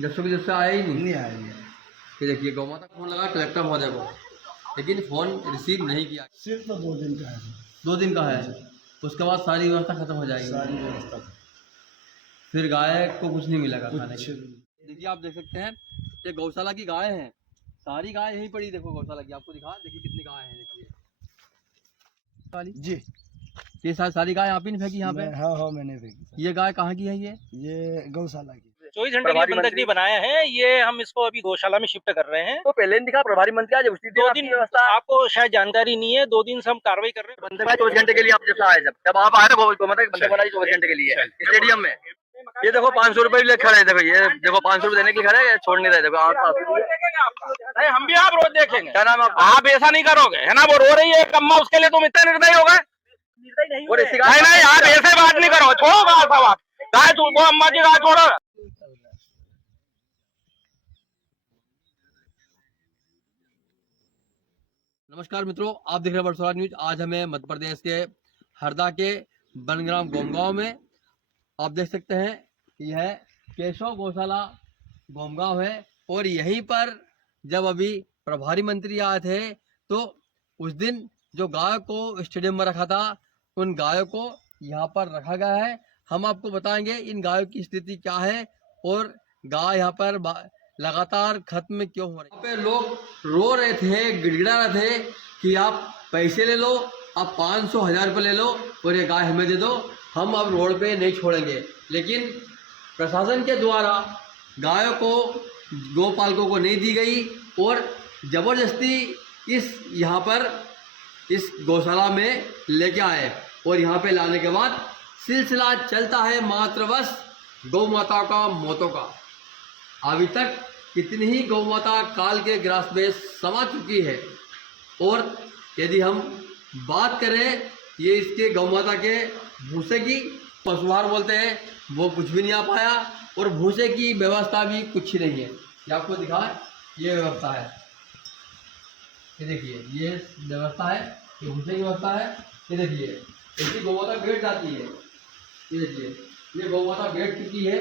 जब से जब से आया ही नहीं आया नहीं आया। ये देखिए गौ माता फोन लगा कलेक्टर महोदय को, लेकिन फ़ोन रिसीव नहीं किया। सिर्फ 2 दिन का है सर। 2 दिन का है, उसके बाद सारी व्यवस्था खत्म हो जाएगी। सारी व्यवस्था फिर गाय को कुछ नहीं मिलेगा खाने कुछ के। देखिए आप देख सकते हैं ये गौशाला की गाय हैं, सारी गाय यहीं पड़ी। देखो गौशाला की आपको दिखा, देखिए कितनी गाय हैं। देखिए जी, ये सारी गाय आप ही ने फेंकी यहाँ पे? हाँ मैंने देखी। ये गाय कहाँ की है? ये गौशाला की 24 घंटे के लिए बंधक नहीं बनाया है, ये हम इसको अभी गौशाला में शिफ्ट कर रहे हैं। तो पहले नहीं दिखा प्रभारी मंत्री आज उसी 2 दिन आपको शायद जानकारी नहीं है, 2 दिन से हम कार्रवाई कर रहे हैं। बंदर 24 घंटे के लिए आप जब आए, जब आप आए थे गौमाता बंदर बना 24 घंटे के लिए स्टेडियम में। ये देखो 500 रुपए भी खड़े। देखो ये देखो 500 रुपए देने के लिए खड़े हैं, छोड़ नहीं रहे। देखो नहीं, हम भी आप रोज देखेंगे। क्या नाम है? आप ऐसा नहीं करोगे है ना, वो रो रही है अम्मा, उसके लिए तुम इतना निर्दयी हो गए। नहीं आप ऐसे बात नहीं करो, छोड़ो गाय साहब, आप गाय वो अम्मा की गाय छोड़ो। नमस्कार मित्रों, आप देख रहे हैं वर्सोरा न्यूज। आज हमें मध्य प्रदेश के हरदा के बनग्राम गोमगांव में आप देख सकते हैं कि यह केशव गौशाला गोमगांव है। और यहीं पर जब अभी प्रभारी मंत्री आए थे तो उस दिन जो गाय को स्टेडियम में रखा था, उन गायों को यहाँ पर रखा गया है। हम आपको बताएंगे इन गायों की स्थिति क्या है और गाय यहाँ पर लगातार खत्म क्यों हो रही है। यहाँ पे लोग रो रहे थे, गिड़गिड़ा रहे थे कि आप पैसे ले लो, आप 500-1000 रुपये ले लो और ये गाय हमें दे दो, हम अब रोड पे नहीं छोड़ेंगे। लेकिन प्रशासन के द्वारा गायों को गोपालकों को नहीं दी गई और ज़बरदस्ती यहाँ पर इस गौशाला में लेके आए। और यहाँ पे लाने के बाद सिलसिला चलता है मात्र बस गौ माता का मौतों का। अभी तक कितनी ही गौ माता काल के ग्रास में समा चुकी है। और यदि हम बात करें ये इसके गौ माता के भूसे की, पशुहार बोलते हैं, वो कुछ भी नहीं आ पाया। और भूसे की व्यवस्था भी कुछ ही नहीं है। ये आपको दिखाएं, ये व्यवस्था है, ये देखिए ये व्यवस्था है, ये भूसे की व्यवस्था है। ये देखिए ऐसी गौ माता बैठ जाती है, ये देखिए ये गौ माता बैठ चुकी है।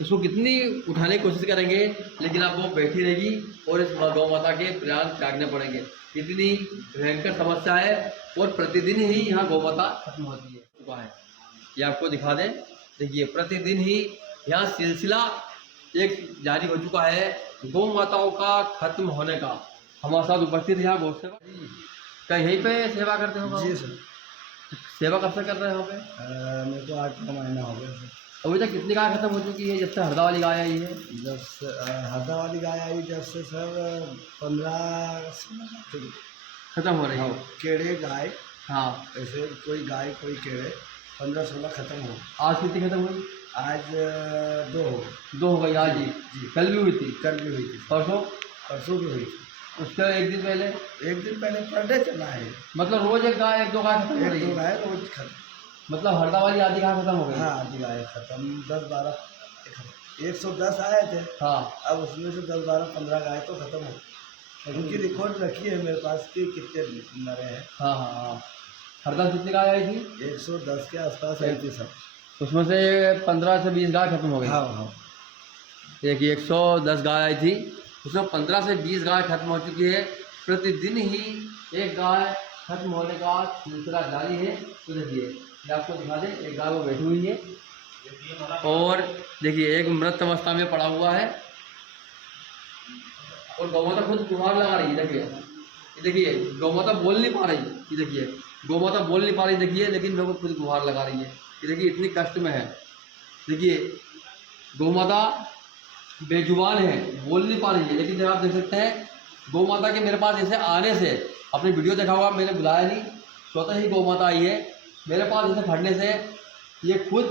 इसको कितनी उठाने की कोशिश करेंगे लेकिन अब वो बैठी रहेगी और इस गौ माता के प्राण त्यागने पड़ेंगे। इतनी भयंकर समस्या है और प्रतिदिन ही यहाँ गौ माता खत्म होती है। ये आपको दिखा दें, देखिए प्रतिदिन ही यहाँ सिलसिला एक जारी हो चुका है गौ माताओं का खत्म होने का। हमारे साथ उपस्थित यहाँ गौ सेवा क्या यहीं पे सेवा करते हो? जी सर। सेवा कब से कर रहे हो? पे मेरे को 8-9 महीना हो गया सर। अभी तक कितनी गाय खत्म हो चुकी है जब से हरदा वाली गाय आई है? जब से हरदा वाली गाय आई जब से सर 15-16 खत्म हो रही है। केड़े गाय, हाँ ऐसे कोई गाय कोई केड़े 15-16 खत्म हो। आज कितनी खत्म हुई? आज 2 हो गई आज ही। जी। कल भी हुई थी? कल भी हुई थी। परसों भी हुई थी। उसके एक दिन पहले? एक दिन पहले पर डे चला है। मतलब रोज एक गाय, एक दो गाय खत्म हो रही है? 1-2 गाय रोज खत्म। मतलब हरदा वाली आधी गाय खत्म हो गई? हाँ आधी गाय खत्म। 10-12 110 आए थे। हाँ अब उसमें से 10-12-15 गाय तो खत्म हो। उनकी रिकॉर्ड रखी है मेरे पास कि कितने मरे हैं। हाँ हाँ हाँ। हरदा कितनी गाय आई थी? 110 के आसपास आई थी सब। उसमें से 15 से 20 गाय खत्म हो गई। हाँ। देखिए 110 गाय आई थी, उसमें 15 से 20 गाय खत्म हो चुकी है। प्रतिदिन ही एक गाय खत्म होने का सिलसिला जारी है। तो देखिए ये आपको दिखा दें, एक गाय वो बैठी हुई है और देखिए एक मृत अवस्था में पड़ा हुआ है और गौ माता खुद गुहार लगा रही है। देखिए गौ माता बोल नहीं पा रही, ये देखिए गौ माता बोल नहीं पा रही, देखिए लेकिन वो खुद गुहार लगा रही है। ये देखिए इतनी कष्ट में है। देखिए गौ माता बेजुबान है, बोल नहीं पा रही है, लेकिन जब आप देख सकते हैं गौ माता के मेरे पास जैसे आने से, आपने वीडियो देखा होगा, मैंने बुलाया नहीं, स्वतः ही गौ माता आई है मेरे पास जैसे फटने से ये खुद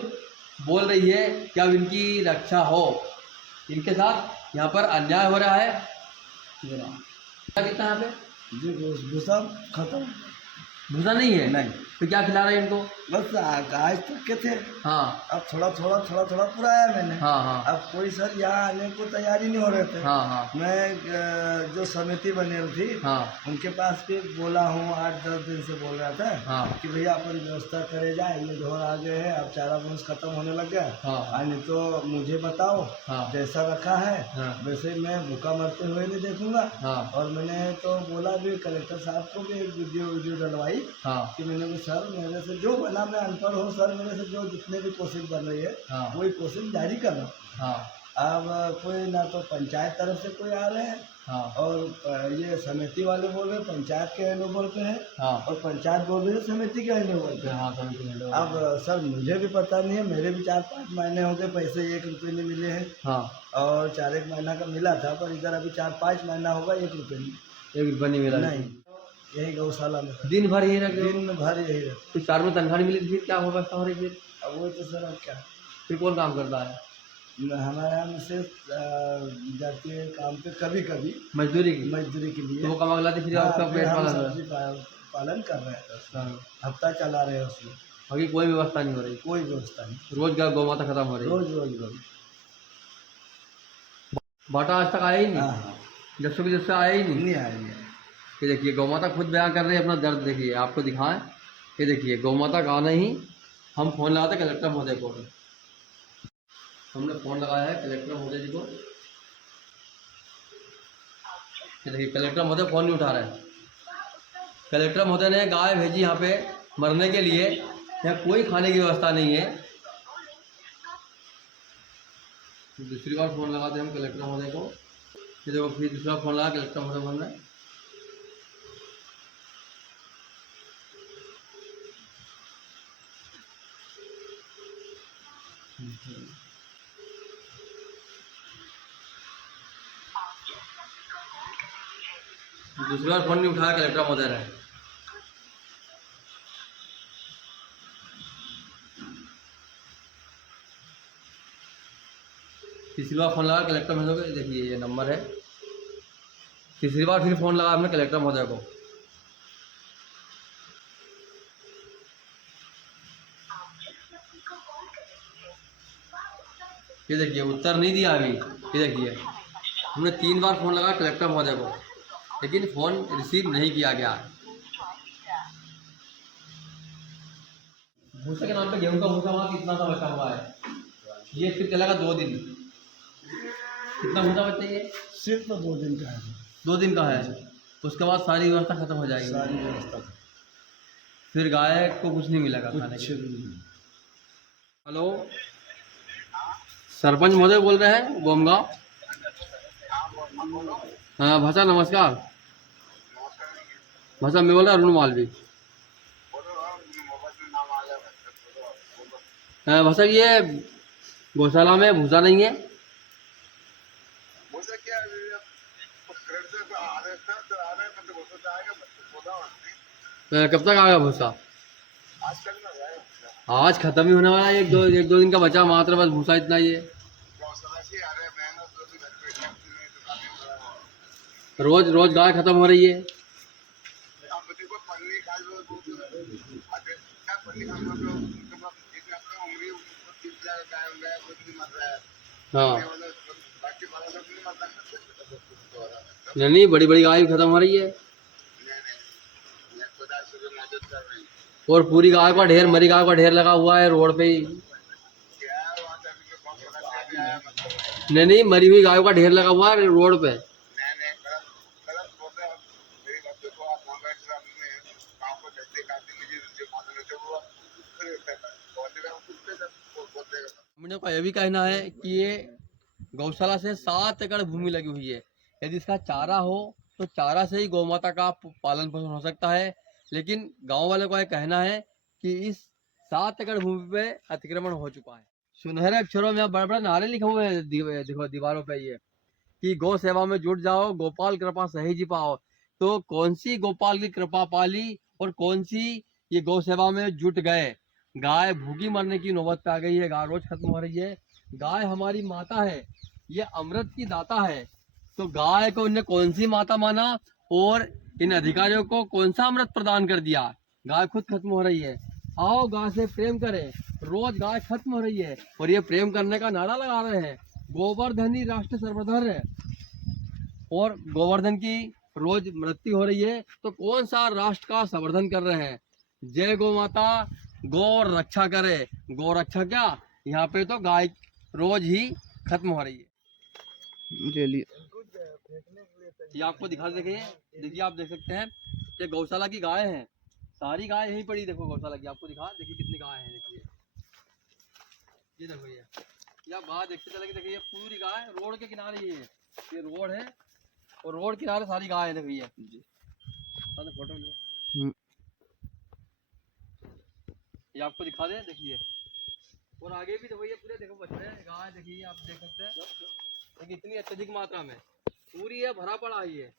बोल रही है कि अब इनकी रक्षा हो, इनके साथ यहाँ पर अन्याय हो रहा है। कितना यहाँ पे जी भूसा खत्म। भूसा नहीं है? नहीं। तो क्या खिला रहे हैं इनको? बस आज तक के थे, हाँ अब थोड़ा थोड़ा पुराया मैंने। हाँ हाँ अब कोई सर यहाँ आने को तैयारी नहीं हो रहे थे। हाँ हाँ मैं जो समिति बनी हुई थी हाँ उनके पास भी बोला हूँ, 8-10 दिन से बोल रहा था हाँ कि भैया अपन व्यवस्था करे जाए, ये ढोर आ गए हैं, अब चारा बंस खत्म होने लग गया। हाँ नहीं तो मुझे बताओ, हाँ जैसा रखा है हाँ वैसे मैं भूखा मरते हुए नहीं देखूंगा। हाँ और मैंने तो बोला भी, कलेक्टर साहब को भी एक वीडियो डलवाई हाँ कि मैंने भी सर मेरे से जो बना, मैं अनपढ़ हूँ सर, मेरे से जो जितने भी कोशिश बन रही है हाँ वही कोशिश जारी कर रहा हूँ। हाँ अब कोई ना तो पंचायत तरफ से कोई आ रहे हैं हाँ और ये समिति वाले बोल रहे हैं पंचायत के हैंडओवर पे है, हाँ और पंचायत बोल रही है समिति के हैंडओवर पे। हाँ समझ लो। अब सर मुझे भी पता नहीं है, मेरे भी 4-5 महीने हो गए, पैसे 1 रुपये नहीं मिले हैं, हाँ और 4-1 महीना का मिला था, पर इधर अभी 4-5 महीना होगा 1 रुपये नहीं। 1 रुपया नहीं मिला? नहीं, यही गौशाला में दिन भर यही रख रहे हो? दिन भर यही रहता। तो 4 में तनख्वाह नहीं मिली, फिर क्या व्यवस्था हो रही फिर? अब वो तो सर अब क्या, फिर कौन काम करता है? हमारे यहाँ में से जाती है काम पे कभी कभी मजदूरी की? मजदूरी के लिए। तो वो कमा लाते फिर हाँ, आपका फिर पेट हम पालन सब्जी पालन कर रहे हैं, है? हफ्ता चला रहे हैं उसमें, बाकी कोई व्यवस्था नहीं हो रही? कोई व्यवस्था नहीं, रोज गौ माता खत्म हो रही है? रोज रोज रोज। बाटा आज तक आया ही नहीं? हाँ हाँ, जब से आया ही नहीं? नहीं आएंगे। ये देखिए गौ माता खुद बयान कर रही है अपना दर्द। देखिए आपको दिखाएं, ये देखिए गौ माता का आना ही, हम फ़ोन लगाते कलेक्टर महोदय को, हमने फ़ोन लगाया है कलेक्टर महोदय जी को। ये देखिए कलेक्टर महोदय फ़ोन नहीं उठा रहे हैं। कलेक्टर महोदय ने गाय भेजी यहाँ पे मरने के लिए, यहाँ कोई खाने की व्यवस्था नहीं है। दूसरी बार फ़ोन लगाते हैं हम कलेक्टर महोदय को, ये देखो फिर दूसरा फ़ोन लगा कलेक्टर महोदय बोल रहे हैं। दूसरी बार फोन नहीं उठाया कलेक्टर महोदय ने। तीसरी बार फोन लगा कलेक्टर महोदय को, देखिए ये नंबर है। तीसरी बार फिर फोन लगा हमने कलेक्टर महोदय को। ये देखिए उत्तर नहीं दिया अभी। ये देखिए हमने 3 बार फोन लगा कलेक्टर महोदय को, लेकिन फ़ोन रिसीव नहीं किया गया। भूसे के नाम पे गेहूं का भूसा वहाँ कितना सा बचा हुआ है, ये फिर चलेगा 2 दिन। कितना भूसा बचा ये? सिर्फ 2 दिन का है, 2 दिन का है, उसके बाद सारी व्यवस्था खत्म हो जाएगी। सारी व्यवस्था फिर गाय को कुछ नहीं मिलेगा खाने कुछ के। नहीं। हेलो, सरपंच महोदय बोल रहे हैं गोमगांव? हाँ भाषा नमस्कार। भाषा मैं बोल रहा अरुण मालवी। भाषा ये गौशाला में भूसा नहीं है? कब तक आएगा भूसा? आज खत्म ही होने वाला है, 1-2 दिन का बचा मात्र, बस भूसा इतना ही है। रोज रोज गाय खत्म हो रही है। हाँ नहीं, बड़ी बड़ी गाय भी खत्म हो रही है, और पूरी गाय का ढेर, मरी गाय का ढेर लगा हुआ है रोड पे ही। नहीं, मरी हुई गायों का ढेर लगा हुआ है रोड पे। मुझे का यह भी कहना है कि ये गौशाला से 7 एकड़ भूमि लगी हुई है। यदि इसका चारा हो तो चारा से ही गौ माता का पालन पोषण हो सकता है, लेकिन गांव वालों का यह कहना है कि इस 7 एकड़ भूमि पे अतिक्रमण हो चुका है। सुनहरे अक्षरों में बड़े बड़े नारे लिखे हुए हैं देखो दीवारों पे, ये कि गौ सेवा में जुट जाओ, गोपाल कृपा सही जी पाओ। तो कौन सी गोपाल की कृपा पाली और कौन सी ये गौ सेवा में जुट गए? गाय भूखी मरने की नौबत पे आ गई है, गाय रोज खत्म हो रही है। गाय हमारी माता है, ये अमृत की दाता है, तो गाय को इन्हें कौन सी माता माना और इन अधिकारियों को कौन सा अमृत प्रदान कर दिया? गाय खुद खत्म हो रही है। आओ गाय से प्रेम करें, रोज गाय खत्म हो रही है और ये प्रेम करने का नारा लगा रहे हैं। गोवर्धन ही राष्ट्र सर्वधर्म है और गोवर्धन की रोज मृत्यु हो रही है, तो कौन सा राष्ट्र का संवर्धन कर रहे हैं। जय गौ माता, गौ रक्षा करे। गौ रक्षा क्या, यहाँ पे तो गाय रोज ही खत्म हो रही है। ये आपको दिखा देखिए आप देख सकते हैं कि गौशाला की गाय हैं, सारी गाय यहीं पड़ी। देखो गौशाला की आपको दिखा, देखिए कितनी गाय हैं। देखिए ये देखो, ये आप बाहर देखते चले, देखिए ये पूरी गाय रोड के किनारे ही है। ये रोड है और रोड किनारे सारी गाय है। देखिए फोटो ये आपको दिखा दे, देखिए। और आगे भी देखो, ये पूरे देखो बच्चे गाय, देखिए आप देख सकते हैं। देखिए इतनी अत्यधिक मात्रा में पूरी है, भरा पड़ा ही है।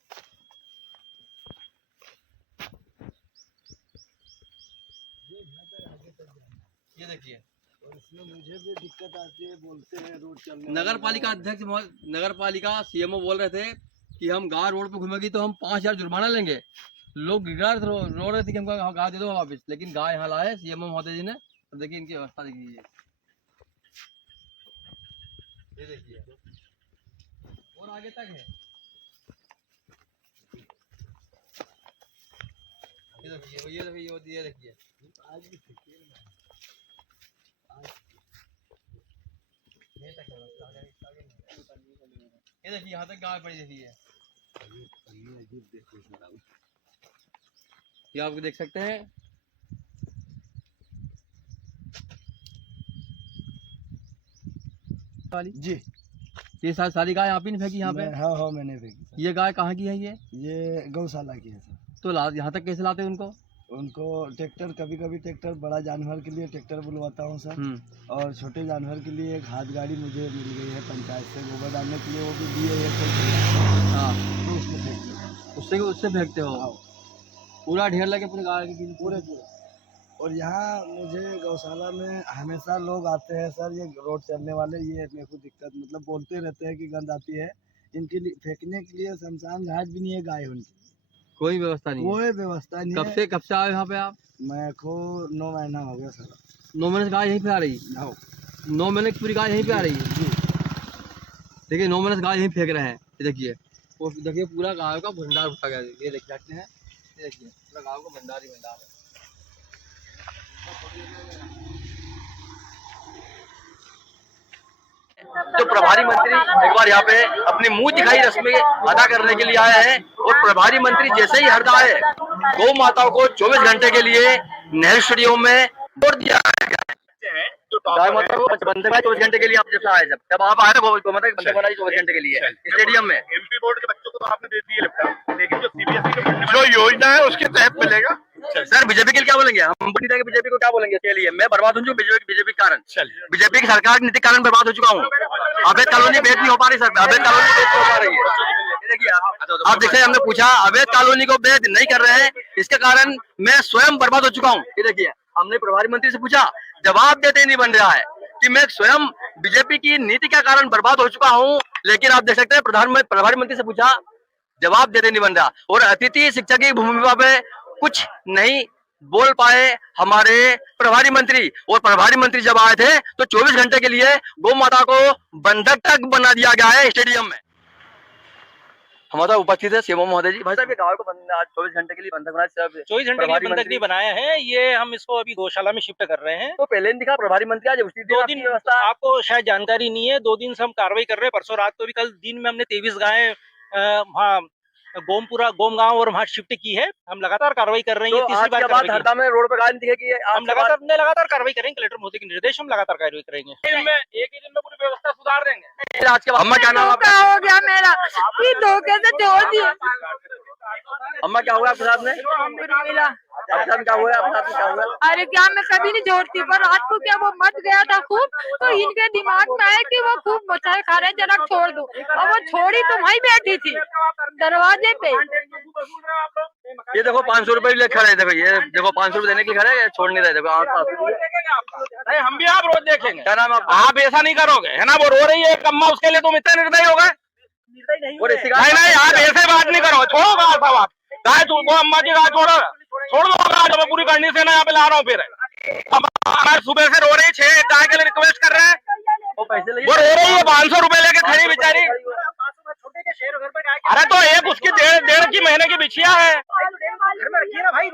ये देखिए, और इसमें मुझे भी दिक्कत आती है, बोलते हैं रोड चलने। नगर पालिका अध्यक्ष, नगर पालिका सीएमओ बोल रहे थे कि हम गाय रोड पे घूमेगी तो हम 5,000 जुर्माना लेंगे। लोग रो रहे थे कि हमको गाय दे दो वापिस, लेकिन गाय यहाँ लाए सीएमओ महोदय जी ने। तो देखिए इनकी व्यवस्था देखिए, ये देखिए और आगे तक है। ये देखिए, ये देखिए आज भी ये देखिए यहाँ तक गाय पड़ी। देखिए ये आप देख सकते हैं। जी, ये सारी गाय आप ही ने फेंकी यहाँ पे? हाँ मैंने फेंकी। ये गाय कहाँ की है? ये गौशाला की है सर। तो यहाँ तक कैसे लाते हैं उनको ट्रैक्टर, कभी कभी ट्रैक्टर, बड़ा जानवर के लिए ट्रैक्टर बुलवाता हूँ सर। और छोटे जानवर के लिए एक हाथ गाड़ी मुझे मिल गई है पंचायत से, गोबर डालने के लिए, वो भी दिए है। हाँ, तो उसमें फेंकते हो, उससे फेंकते हो? पूरा ढेर लगे पूरे गाय के? पूरे। और यहाँ मुझे गौशाला में हमेशा लोग आते हैं सर, ये रोड चलने वाले, ये मेरे को दिक्कत, मतलब बोलते रहते हैं कि गंद आती है। इनके लिए फेंकने के लिए शमशान घाट भी नहीं है गाय, उनकी कोई व्यवस्था नहीं, कोई व्यवस्था नहीं है। कब से आए यहाँ पे आप? मैं को 9 महीना हो गया सर। 9 महीने से गाय यहीं पे आ रही? 9 महीने की पूरी गाय यहीं पे आ रही है जी। देखिए 9 महीने से गाय यहीं फेंक रहे हैं। देखिए वो देखिए पूरा गायों का भंडार होता गया। ये देख सकते हैं, ये देखिए पूरा गायों का भंडार ही भंडार है। तो प्रभारी मंत्री एक बार यहाँ पे अपनी मुंह दिखाई रस्में अदा करने के लिए आए हैं और प्रभारी मंत्री जैसे ही हरदा है, गौ माताओं को 24 घंटे के लिए नेहरू स्टेडियम में छोड़ दिया गया है। गाय माता को बंधक है 24 घंटे के लिए। आप जैसा आए, जब आप आए गौ माता की बंधक बनाई 24 घंटे के लिए स्टेडियम में। एमपी बोर्ड के बच्चों को तो आपने दे दिए लैपटॉप, लेकिन जो सीबीएसई जो योजना है उसके तहत मिलेगा। सर बीजेपी के लिए क्या बोलेंगे? हम बीजेपी को क्या बोलेंगे इसके लिए? मैं बर्बाद हो चुका बीजेपी के कारण, बीजेपी की सरकार नीति कारण बर्बाद हो चुका हूँ। अवैध कॉलोनी बेच नहीं हो पा रही सर, अवैध कॉलोनी बेच हो पा रही है। देखिए आप देखिए, हमने पूछा अवैध कॉलोनी को बेच नहीं कर रहे हैं, इसके कारण मैं स्वयं बर्बाद हो चुका हूँ। ये देखिए हमने प्रभारी मंत्री से पूछा, जवाब देते नहीं बन रहा है कि मैं स्वयं बीजेपी की नीति के कारण बर्बाद हो चुका हूँ। लेकिन आप देख सकते हैं प्रभारी मंत्री से पूछा, जवाब देते नहीं बन रहा। और अतिथि शिक्षक की भूमिका पे कुछ नहीं बोल पाए हमारे प्रभारी मंत्री। और प्रभारी मंत्री जब आए थे तो 24 घंटे के लिए गौ माता को बंधक तक बना दिया गया है स्टेडियम में। हमारा उपस्थित है सीएमओ महोदय जी। भाई साहब ये गाय को 24 घंटे के लिए बंधक बनाया, 24 घंटे के लिए बंधक नहीं बनाया है, ये हम इसको अभी गौशाला में शिफ्ट कर रहे हैं। तो पहले नहीं दिखा प्रभारी मंत्री, आज उसी 2 दिन व्यवस्था आपको शायद जानकारी नहीं है। 2 दिन से हम कार्रवाई कर रहे हैं, परसों रात को भी, कल दिन में हमने 23 गायें वहाँ गोमगांव और वहाँ शिफ्ट की है। हम लगातार कार्रवाई कर रहे हैं। तो तीसरी बार हरदा में रोड पर गाय दिखेगी। हम लगातार कार्रवाई करेंगे, कलेक्टर महोदय के निर्देश, हम लगातार कार्रवाई करेंगे। एक ही दिन में पूरी व्यवस्था सुधार देंगे। आज के अम्मा क्या नाम आपका? हो गया मेरा, ये धोखे से छोड़ दिया। अम्मा क्या हुआ आपके साथ में? आपके साथ क्या हुआ? आपके साथ में क्या हुआ? अरे क्या, मैं कभी नहीं जोड़ती, पर रात को क्या वो मच गया था खूब, तो इनके दिमाग में आया कि वो खूब मिठाई खा रहे, जरा छोड़ दो। और वो छोड़ी तो वहीं बैठी थी दरवाजे पे। ये देखो 500 रुपए ले खड़े, देखो ये देखो 500 रुपए देने के लिए खड़े, छोड़ नहीं रहे। देखो हम भी आप रोज देखेंगे। क्या नाम आपका? आप ऐसा नहीं करोगे है ना, वो रो रही है एक अम्मा, उसके लिए तुम इतने निर्दयी हो गए? नहीं, आप ऐसे बात नहीं करो, छोड़ो गाय साहब। गाय तुमको अम्मा की गाय छोड़ो। छोड़ दो आज, मैं पूरी कंडीशन है यहाँ पे ला रहा हूँ। फिर अब आज सुबह से रो रही 6 गाय के लिए रिक्वेस्ट कर रहे हैं, वो रो रही है 500 रुपए लेके खड़ी बेचारी। अरे तो एक उसकी डेढ़ की महीने की बिछिया है,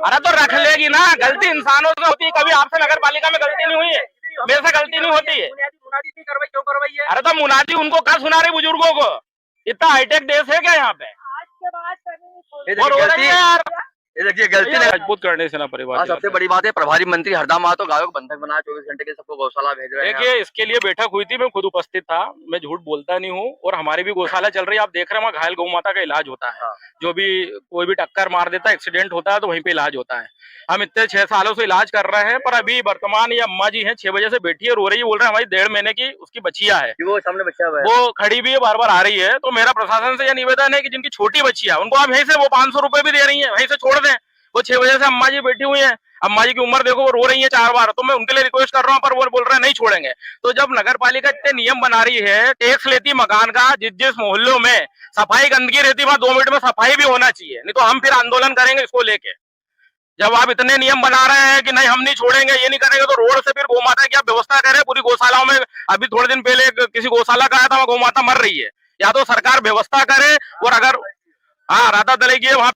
अरे तो रख लेगी ना, गलती इंसानों से होती है, कभी आपसे नगर पालिका में गलती नहीं हुई है, मेरे से गलती नहीं होती है। अरे तो मुनादी उनको कहाँ सुना रही बुजुर्गों को, इतना हाईटेक देश है क्या यहाँ पे? और हो रही है यार, ये देखिए गलती नहीं, मजबूत करने से ना परिवार। सबसे बड़ी बात है प्रभारी मंत्री हरदा महतो गायों को बंधक बनाया, 24 घंटे के सबको गौशाला भेज रहे हैं। देखिए इसके लिए बैठक हुई थी, मैं खुद उपस्थित था, मैं झूठ बोलता नहीं हूँ। और हमारी भी गौशाला चल रही है, आप देख रहे हैं वहाँ घायल गौ माता का इलाज होता है। जो भी कोई भी टक्कर मार देता है, एक्सीडेंट होता है, तो वहीं पे इलाज होता है। हम इतने 6 सालों से इलाज कर रहे हैं, पर अभी वर्तमान ये अम्मा जी हैं 6 बजे से बैठी है, रो रही है, बोल रहे हैं हमारी 1.5 महीने की उसकी बच्चिया है, वो सामने बच्चा हुआ है, वो खड़ी भी है, बार बार आ रही है। तो मेरा प्रशासन से यह निवेदन है कि जिनकी छोटी बच्चियां, उनको आप यहीं से वो 500 रुपए भी दे रही है, वहीं से छोड़ दें। वो 6 बजे से अम्मा जी बैठी हुई है, अम्मा जी की उम्र देखो, वो रो रही है 4 बार, तो मैं उनके लिए रिक्वेस्ट कर रहा हूँ, पर वो बोल रहे हैं नहीं छोड़ेंगे। तो जब नगर पालिका इतने नियम बना रही है, टैक्स लेती मकान का, जिस मोहल्लों में सफाई गंदगी रहती है वहां 2 मिनट में सफाई भी होना चाहिए, नहीं तो हम फिर आंदोलन करेंगे इसको लेके। जब आप इतने नियम बना रहे हैं कि नहीं हम नहीं छोड़ेंगे, ये नहीं करेंगे, तो रोड से फिर गौमाता की आप व्यवस्था करें। पूरी गौशालाओं में अभी थोड़े दिन पहले किसी गौशाला का आया था, वहां गौमाता मर रही है, या तो सरकार व्यवस्था करे। और अगर हाँ राधा दलेगी वहां